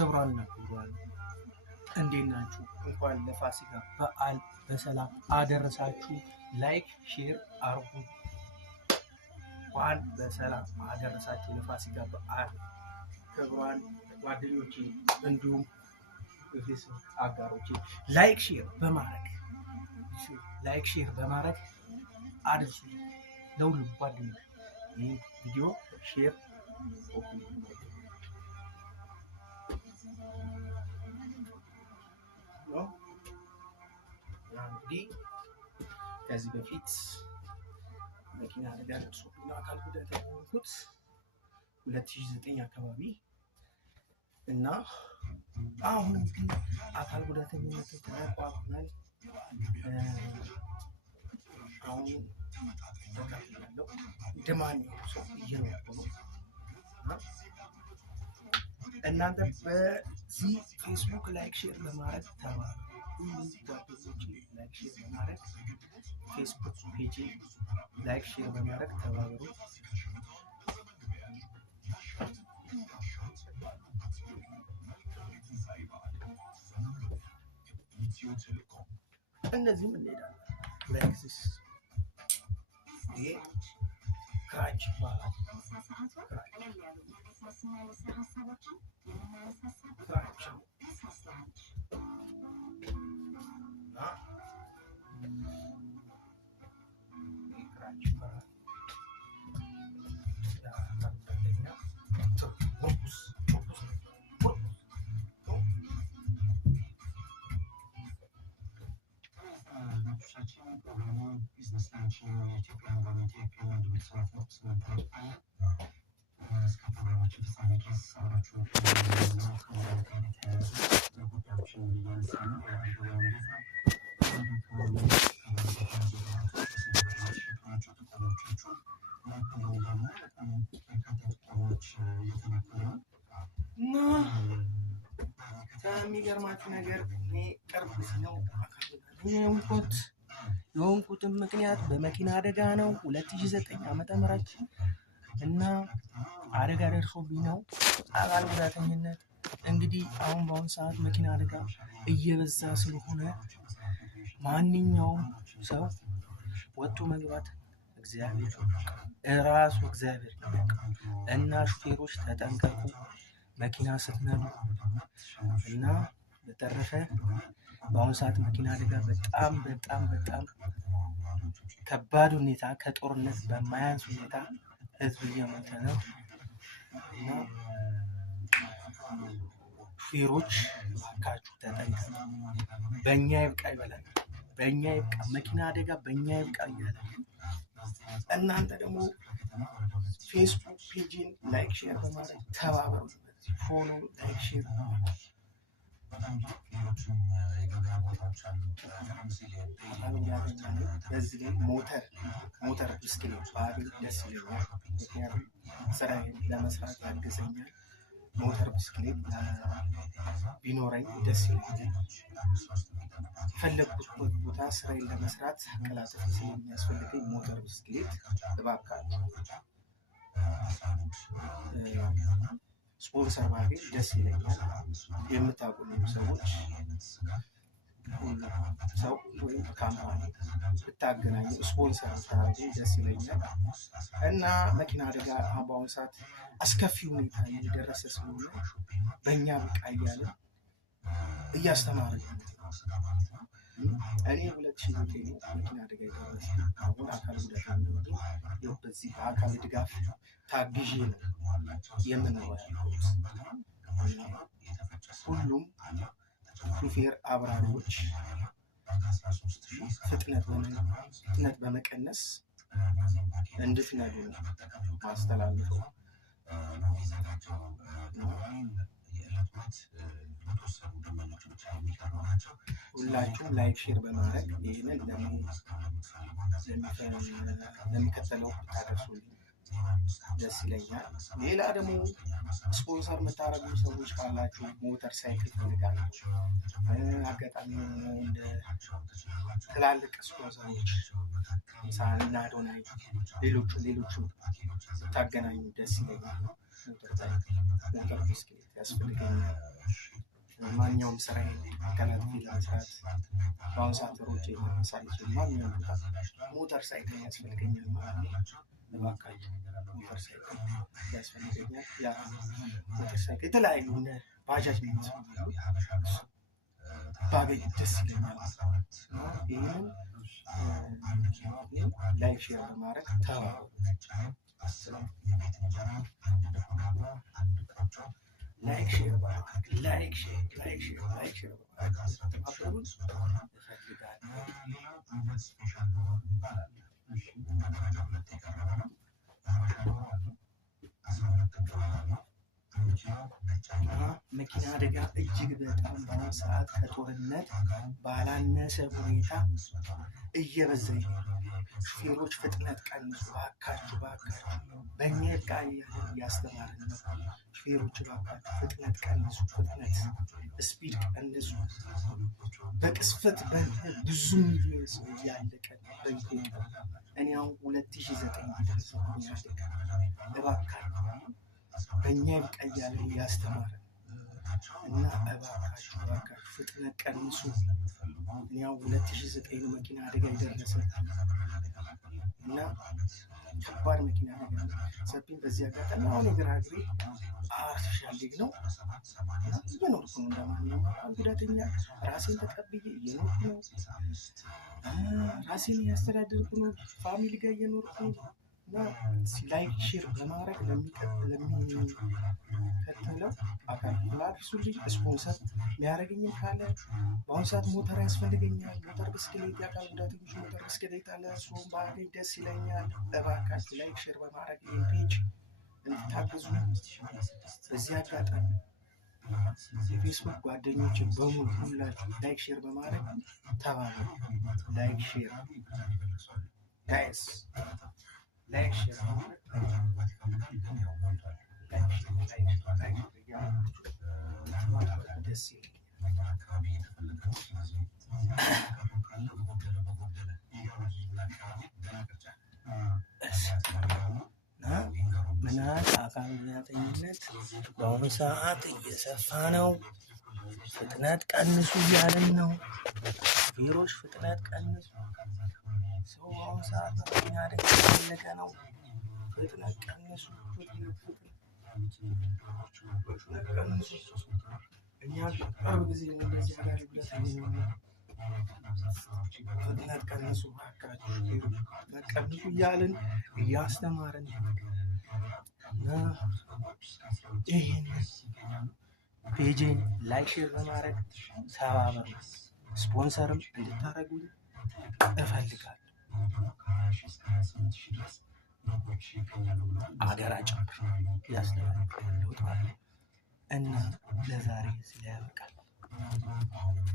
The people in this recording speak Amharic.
ክብሯን እንዴት ናችሁ? እንኳን ለፋሲካ በዓል በሰላም አደረሳችሁ። ላይክ ሼር አርጉ። እንኳን በሰላም አደረሳችሁ ለፋሲካ በዓል። ክብሯን ጓደኞቼ እንዲሁም የፌስቡክ አጋሮቼ ላይክ ሼር በማድረግ አድርሱ ለሁሉም ጓደኞች። ይህ ቪዲዮ ሼር እንግዲህ ከዚህ በፊት መኪና አደጋ ደርሶብኝ አካል ጉዳት ያደረኩት 2009 አካባቢ እና አሁን ግን አካል ጉዳተኝነት ተቋቁመን አሁን ተቀብያለሁ። እንደማንኛውም ሰው እየኖርኩ ነው። እናንተ በዚህ ፌስቡክ ላይክ ሼር በማድረግ ተባበሩ። ጓደኞቼ ላይክ ሼር በማድረግ ፌስቡክ ፔጅ ላይክ ሼር በማድረግ ተባበሩ። እንደዚህም እንሄዳለን። ላይክ ዚስ ይሄ ክራንች ይባላል። ፕሮግራሙ ቢዝነስ ላንችን የኢትዮጵያ ባንክ የፔመንት ቤተሰብ ነው። ስለምታውቁ እስከ ፕሮግራማችን ፍጻሜ ድረስ አብራችሁን ነው። ከሞባይል የተያያዙ ጉዳዮችን እያነሳን ነው። ከሚገርማችሁ ነገር እኔ ቅርብ ነው የሆንኩትም ምክንያት በመኪና አደጋ ነው። 2009 ዓመተ ምህረት እና አደጋ ደርሶብኝ ነው አካል ጉዳተኝነት። እንግዲህ አሁን በአሁኑ ሰዓት መኪና አደጋ እየበዛ ስለሆነ ማንኛውም ሰው ወጥቶ መግባት እግዚአብሔር እና ሹፌሮች ተጠንቀቁ መኪና ስትነዱ እና በተረፈ በአሁኑ ሰዓት መኪና አደጋ በጣም ከባድ ሁኔታ ከጦርነት በማያንስ ሁኔታ ህዝብ እየሞተ ነው እና ሹፌሮች እባካችሁ ተጠንቀቁ። በእኛ ይብቃ ይበላል። በእኛ ይብቃ መኪና አደጋ በእኛ ይብቃ እያለ እናንተ ደግሞ ፌስቡክ ፔጅን ላይክ ሼር በማድረግ ተባበሩ። ፎሎ ላይክ ሼር በዚህ ላይ ሞተር ብስክሌት ባገኝ ደስ ይለኛል። ምክንያቱም ስራዬን ለመስራት ያግዘኛል። ሞተር ብስክሌት ቢኖረኝ ደስ ይለኛል። የፈለግኩት ቦታ ስራዬን ለመስራት አቀላጥፌ ስለሚያስፈልገኝ ሞተር ብስክሌት እባካችሁ ስፖንሰር ባገኝ ደስ ይለኛል። የምታውቁኝ ሰዎች ሰው ወይም ካምፓኒ ብታገናኙ ስፖንሰር ባገኝ ደስ ይለኛል እና መኪና አደጋ በአሁኑ ሰዓት አስከፊ ሁኔታ እየደረሰ ስለሆነ በእኛ ብቃ እያለ እያስተማረኝ እኔ 2009 መኪና አደጋ የደረሰ አሁን አካል ጉዳት በዚህ በአካል ድጋፍ ታግዤ ነው የምኖረው ያለሁት። ሁሉም ሹፌር አብራሪዎች ፍጥነት በመቀነስ እንድትነዱ ነው ማስተላልፈው። ሁላችሁም ላይክ ሼር በማድረግ ይህንን ለሚከተለው ታደርሱልኝ ደስ ይለኛል። ሌላ ደግሞ ስፖንሰር የምታደርጉ ሰዎች ካላችሁ ሞተር ሳይክል ፈልጋላችሁ፣ አጋጣሚ እንደ ትላልቅ ስፖንሰሮች ሳና ዶናይ ሌሎቹ ታገናኙ ደስ ይለኛል። ሞተር ብስክሌት ያስፈልገኛል። ማንኛውም ስራ ቀናት ለመስራት በአሁኑ ሰዓት ሮጬ መሳለች ማንኛውም ቦታ ሞተር ሳይክል ያስፈልገኛል ማለት ነው። እባካችሁ ሞተር ሳይክል ያስፈልገኛል። ያ ሞተር ሳይክል የተለያዩ ባጃጅ ባገኝ ደስ ይለኛል። ይህንን ላይክ ሼር በማድረግ ተባበሩ። ላይክ ሼር ተባበሩን መኪና አደጋ እጅግ በጣም በአሁኑ ሰዓት ከጦርነት ባላነሰ ሁኔታ እየበዛ ሹፌሮች ፍጥነት ቀንሱ ባካችሁ፣ በእኛ ዕቃ እያስተማርን ነው። ሹፌሮች ባካችሁ ፍጥነት ቀንሱ፣ ፍጥነት ስፒድ ቀንሱ። በቅስፈት ብዙ ሚሊዮን ሰው እያለቀ በኢትዮጵያ እኔ አሁን 2009 ደርሰኛ እባካችሁ በእኛ ዕቃ እያስተማርን እና እባካችሁ ፍጥነት ቀንሱ። እኔ አሁን 2009 መኪና አደጋ የደረሰ እና ከባድ መኪና አደጋ ሰብኝ። በዚህ አጋጣሚ አሁን የግራ እግሬ አርቲፊሻል ሌግ ነው እየኖርኩ ነው። እንደማንኛውም አካል ጉዳተኛ ራሴን ተቀብዬ እየኖርኩ ነው። ራሴን እያስተዳደርኩ ነው። ፋሚሊ ጋር እየኖርኩ ነው። ላይክ ሼር በማድረግ ለሚከተለው አካል ላድርሱልኝ። ስፖንሰር የሚያደርገኝም ካለ በአሁኑ ሰዓት ሞተር ያስፈልገኛል። ሞተር ብስክሌት፣ የአካል ጉዳተኞች ሞተር ብስክሌት አለ። እሱም ባገኝ ደስ ይለኛል። እባካችሁ ላይክ ሼር በማድረግ ይህን ፔጅ እንድታግዙ በዚህ አጋጣሚ የፌስቡክ ጓደኞች በሙሉ ሁላችሁ ላይክ ሼር በማድረግ ተባበሩ። ላይክ ሼር ጋይስ ላይክ ሼር ደስ ምናል አካል ጉዳተኝነት በአሁኑ ሰዓት እየሰፋ ነው። ፍጥነት ቀንሱ እያለን ነው። ሹፌሮች ፍጥነት ቀንሱ። ሰው በአሁኑ ሰዓት መኪና አደጋ እያለቀ ነው። ፍጥነት ቀንሱ። እኛ ቅርብ ጊዜ እንደዚህ አጋሪ ጉዳተኛ ፍጥነት ቀንሱ ቀንሱ እያልን እያስተማርን እና ይህን ፔጅን ላይክ ሼር በማድረግ ተባበሩ። ስፖንሰርም እንድታደርጉ እፈልጋለሁ። አደራ ጨምር ያስተላልፋለሁ እና ለዛሬ ስለ ያበቃል።